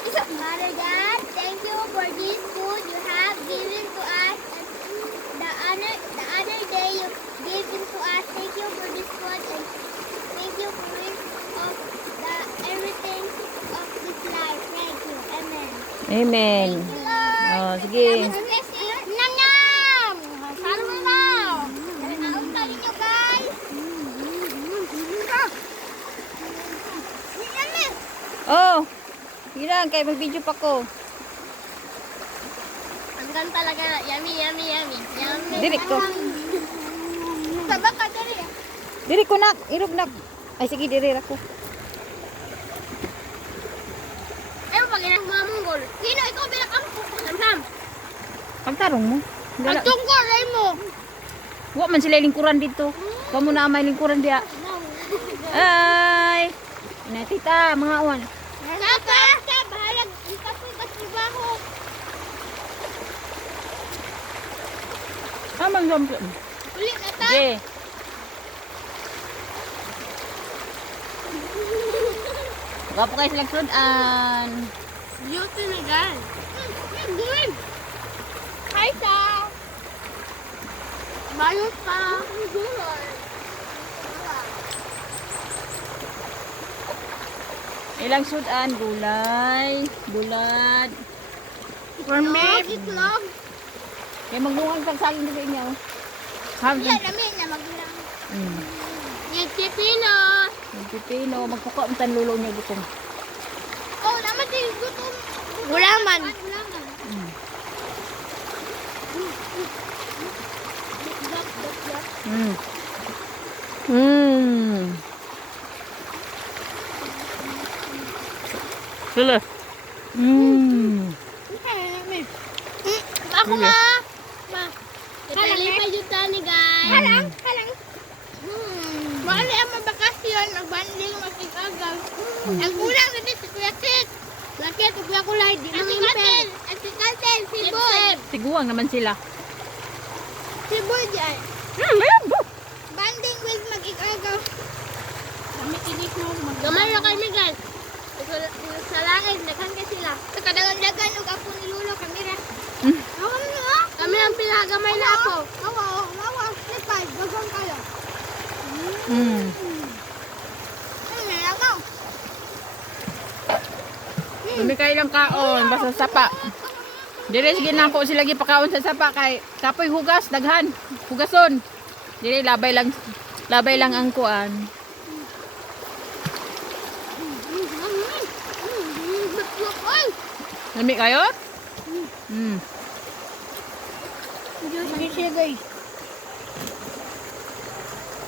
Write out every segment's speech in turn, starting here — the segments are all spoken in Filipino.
Father God, thank you for this food you have given to us. And the other day you gave it to us. Thank you for this food and thank you for it of the everything of this life. Thank you. Amen. Amen. Thank you, Lord. Oh, sige. Nam nam. Saro mo na. Naog tayo nyo guys. Oh. Hirang, kaya mag-video pa ko. Hanggang talaga. Yummy, yummy, yummy. Yummy. Diri ko. Sabak ka dali. Diri ko nak, irog nak. Ay sige, diri ako. Ayaw pag inang mga Mongol. Sino ikaw bilang ang sam-sam? Pagtarong mo. Ang tungkol ay mo. Wa man sila lingkuran dito. Wa mo na may lingkuran dia. Ay. Ina tita, mga awan. Sapa! Bahalag. Ikaw po'y kasribaho. Amang jump. Ulit na ta. Sige. Gapo kayo silang sudan. Beauty na gan. Gawin. Hi, Sa. Bayot pa. Ilang sudan, gulay, bulad. Itlog. Itlog. Kaya maglungang sagsaging dito inyo. Ham. Yan namin na maglang. Mm. Yung pipino. Yung pipino, magpuka ang tanlulo niya gutom. Oh, naman din gutom. Gulaman. Gulaman. Mm. Mm. Mm. Sila. Mm. Ako ma. Ma. Itali pa yung tani guys. Halang. Halang. Maali ang mabakasyon. Magbanding magkikagaw. Ang kulang na dito si Kuya Kit. Lakit, Kuya Kulay. Di naman yung pen. At si Katel, si Boy. Tiguang naman sila. Si Boy dyan. Ayan. Banding with mag-ikagaw. Gamay na kami guys. Sa langit, naghan ka sila. Sa kadagan-dagan, ug ako ni Lulo, kamera. Awam nyo. Kami ang pinagamay na ako. Awa. Slipay, gagang kayo. Mm. Nalagaw. Dumi kayo lang kaon, basta sapa. Dire sige na ako sila gipakaon sa sapa kay kapoy hugas daghan. Hugason. Dire labay lang ang kuan. Lami kayo? Mm. Sige siya guys.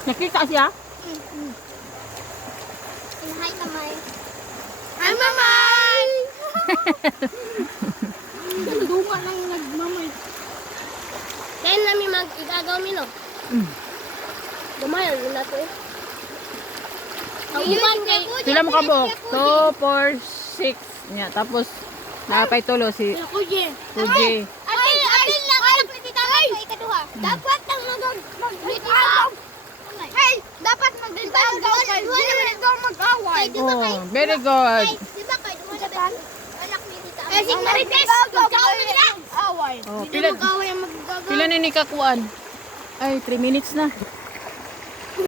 Nakita siya? Hi, Mamay. Hi, Mamay! Dunga lang nagmamay. Kaya namin mag-igagaw mino. Mm. Dumayan mo na to eh. Ang upan kay... Sila mo kabok. 2, 4, 6. Nya, tapos nakapay tulo si Kuje. Kuje. Atin lang. Anak ni Tita May. Ikaduha. Dapat lang mag-igagaw. Hey, dapat mag-igagaw. Duha naman ito mag-away. Oh, very good. Di ba kayo duha naman anak ni Tita May? Si Marites. Magkakaw nila. Away. Oh, Hindi mag-away ang mag-igagaw. Pila na ni kakuan? Ay, 3 minutes na.